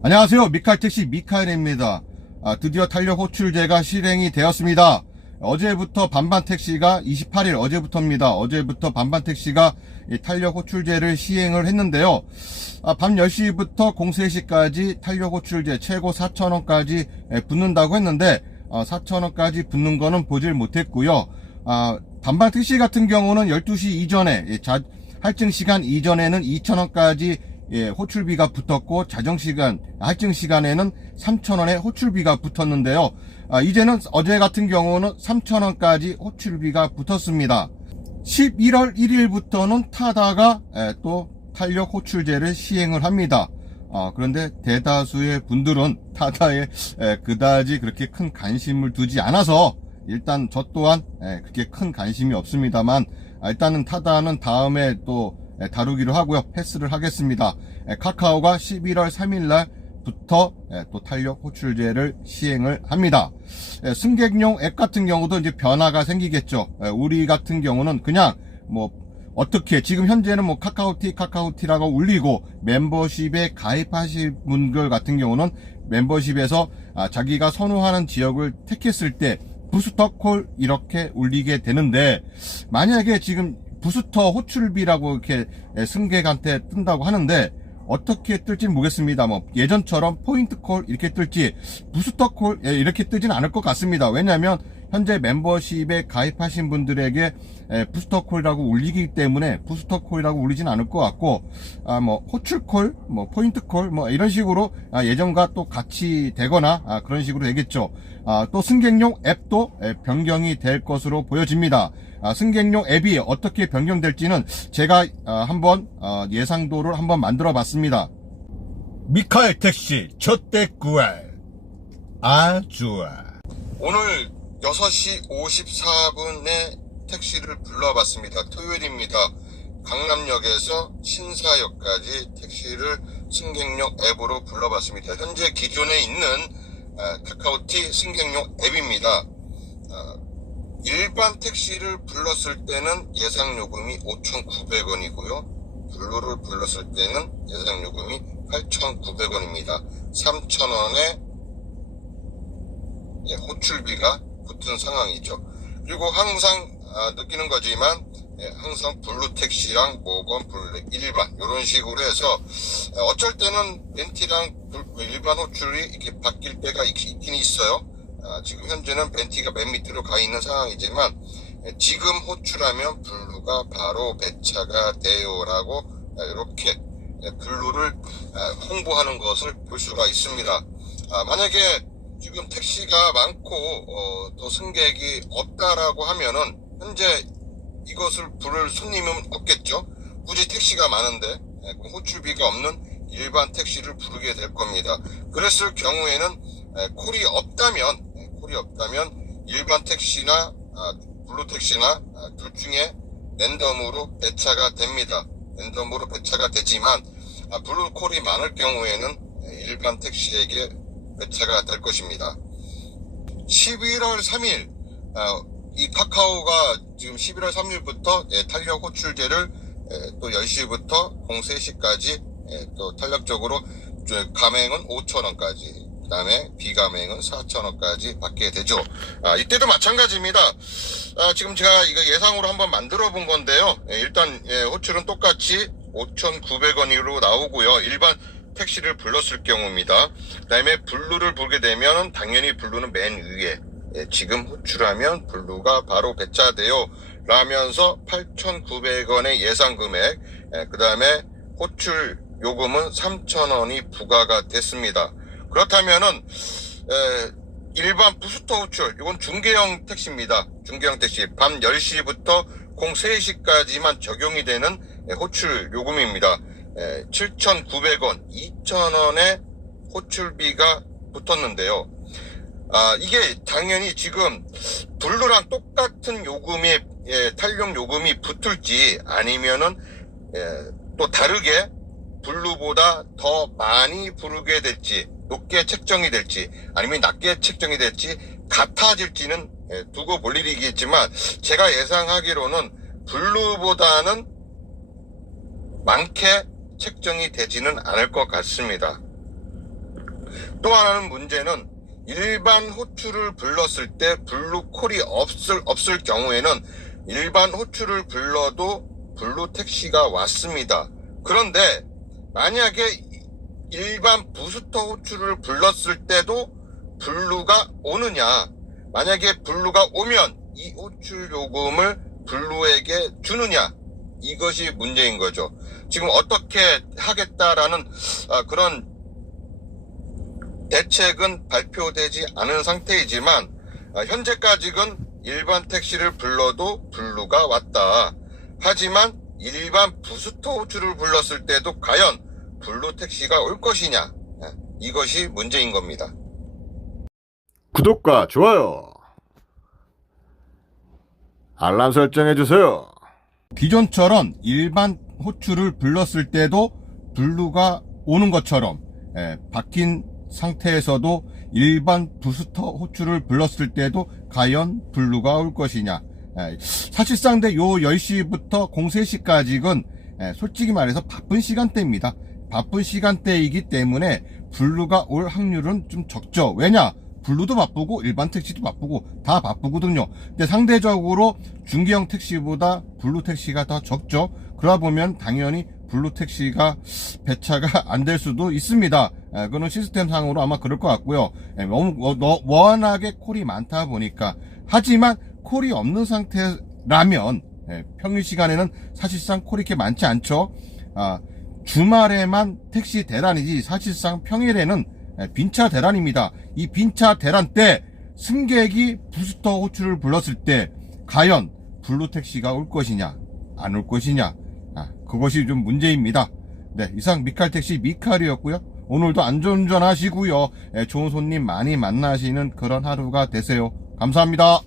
안녕하세요. 미카엘택시 미카엘입니다. 드디어 탄력 호출제가 실행이 되었습니다. 어제부터 반반택시가 28일 어제부터입니다. 어제부터 반반택시가 탄력 호출제를 시행을 했는데요. 밤 10시부터 03시까지 탄력 호출제 최고 4,000원까지 붙는다고 했는데 4,000원까지 붙는 거는 보질 못했고요. 반반택시 같은 경우는 12시 이전에 할증 시간 이전에는 2,000원까지 호출비가 붙었고 할증 시간에는 3,000원의 호출비가 붙었는데요. 이제는 어제 같은 경우는 3,000원까지 호출비가 붙었습니다. 11월 1일부터는 타다가 또 탄력 호출제를 시행을 합니다. 그런데 대다수의 분들은 타다에 그다지 그렇게 큰 관심을 두지 않아서 일단 저 또한 그렇게 큰 관심이 없습니다만 일단은 타다는 다음에 또 다루기로 하고요. 패스를 하겠습니다. 카카오가 11월 3일 날부터 또 탄력 호출제를 시행을 합니다. 승객용 앱 같은 경우도 이제 변화가 생기겠죠. 우리 같은 경우는 그냥 어떻게 지금 현재는 카카오티라고 울리고 멤버십에 가입하실 분들 같은 경우는 멤버십에서 자기가 선호하는 지역을 택했을 때 부스터콜 이렇게 울리게 되는데, 만약에 지금 부스터 호출비라고 이렇게 승객한테 뜬다고 하는데 어떻게 뜰지 모르겠습니다. 예전처럼 포인트콜 이렇게 뜰지 부스터콜 이렇게 뜨진 않을 것 같습니다. 왜냐하면 현재 멤버십에 가입하신 분들에게 부스터콜이라고 울리기 때문에 부스터콜이라고 울리진 않을 것 같고, 호출콜, 포인트콜, 이런 식으로 예전과 또 같이 되거나 그런 식으로 되겠죠. 또 승객용 앱도 변경이 될 것으로 보여집니다. 승객용 앱이 어떻게 변경될지는 제가 한번 예상도를 한번 만들어 봤습니다. 미카엘택시 첫대구알 좋아. 오늘 6시 54분에 택시를 불러봤습니다. 토요일입니다. 강남역에서 신사역까지 택시를 승객용 앱으로 불러봤습니다. 현재 기존에 있는 카카오티 승객용 앱입니다. 일반 택시를 불렀을 때는 예상요금이 5,900원이고요. 블루를 불렀을 때는 예상요금이 8,900원입니다. 3,000원의 호출비가 붙은 상황이죠. 그리고 항상 느끼는 거지만 항상 블루 택시랑 모건 블랙 일반 이런 식으로 해서 어쩔 때는 벤티랑 일반 호출이 이렇게 바뀔 때가 있긴 있어요. 지금 현재는 벤티가 맨 밑으로 가 있는 상황이지만 지금 호출하면 블루가 바로 배차가 돼요라고 이렇게 블루를 홍보하는 것을 볼 수가 있습니다. 만약에 지금 택시가 많고 또 승객이 없다라고 하면은 현재 이것을 부를 손님은 없겠죠. 굳이 택시가 많은데 호출비가 없는 일반 택시를 부르게 될 겁니다. 그랬을 경우에는 콜이 없다면 일반 택시나 블루 택시나 둘 중에 랜덤으로 배차가 됩니다. 랜덤으로 배차가 되지만 블루 콜이 많을 경우에는 일반 택시에게 배차가 될 것입니다. 11월 3일 이 카카오가 지금 11월 3일부터 탄력 호출제를 또 10시부터 03시까지 또 탄력적으로 가맹은 5,000원까지, 그 다음에 비가맹은 4,000원까지 받게 되죠. 이때도 마찬가지입니다. 지금 제가 이거 예상으로 한번 만들어 본 건데요. 일단 호출은 똑같이 5,900원으로 나오고요. 일반 택시를 불렀을 경우입니다. 그 다음에 블루를 부르게 되면 당연히 블루는 맨 위에 지금 호출하면 블루가 바로 배차돼요 라면서 8,900원의 예상 금액, 그 다음에 호출 요금은 3,000원이 부과가 됐습니다. 그렇다면은 일반 부스터 호출, 이건 중계형 택시입니다. 중계형 택시 밤 10시부터 03시까지만 적용이 되는 호출 요금입니다. 7,900원, 2,000원의 호출비가 붙었는데요. 이게 당연히 지금 블루랑 똑같은 요금이 탄력 요금이 붙을지 아니면은 또 다르게 블루보다 더 많이 부르게 될지, 높게 책정이 될지 아니면 낮게 책정이 될지 같아질지는 두고 볼 일이겠지만, 제가 예상하기로는 블루보다는 많게 책정이 되지는 않을 것 같습니다. 또 하나는 문제는 일반 호출을 불렀을 때 블루콜이 없을 경우에는 일반 호출을 불러도 블루 택시가 왔습니다. 그런데 만약에 일반 부스터 호출을 불렀을 때도 블루가 오느냐, 만약에 블루가 오면 이 호출 요금을 블루에게 주느냐, 이것이 문제인 거죠. 지금 어떻게 하겠다라는 그런 대책은 발표되지 않은 상태이지만 현재까지는 일반 택시를 불러도 블루가 왔다. 하지만 일반 부스터 호출을 불렀을 때도 과연 블루 택시가 올 것이냐, 이것이 문제인 겁니다. 구독과 좋아요, 알람 설정해주세요. 기존처럼 일반 호출을 불렀을 때도 블루가 오는 것처럼 박힌 상태에서도 일반 부스터 호출을 불렀을 때도 과연 블루가 올 것이냐. 사실상 요 10시부터 03시까지는 솔직히 말해서 바쁜 시간대입니다. 바쁜 시간대이기 때문에 블루가 올 확률은 좀 적죠. 왜냐? 블루도 바쁘고 일반 택시도 바쁘고 다 바쁘거든요. 근데 상대적으로 중기형 택시보다 블루 택시가 더 적죠. 그러다 보면 당연히 블루 택시가 배차가 안 될 수도 있습니다. 그거는 시스템상으로 아마 그럴 것 같고요. 너무 워낙에 콜이 많다 보니까. 하지만 콜이 없는 상태라면 평일 시간에는 사실상 콜이 이렇게 많지 않죠. 주말에만 택시 대란이지 사실상 평일에는 빈차 대란입니다. 이 빈차 대란 때 승객이 부스터 호출을 불렀을 때 과연 블루 택시가 올 것이냐 안 올 것이냐, 그것이 좀 문제입니다. 네, 이상 미칼택시 미칼이었고요. 오늘도 안전운전 하시고요. 좋은 손님 많이 만나시는 그런 하루가 되세요. 감사합니다.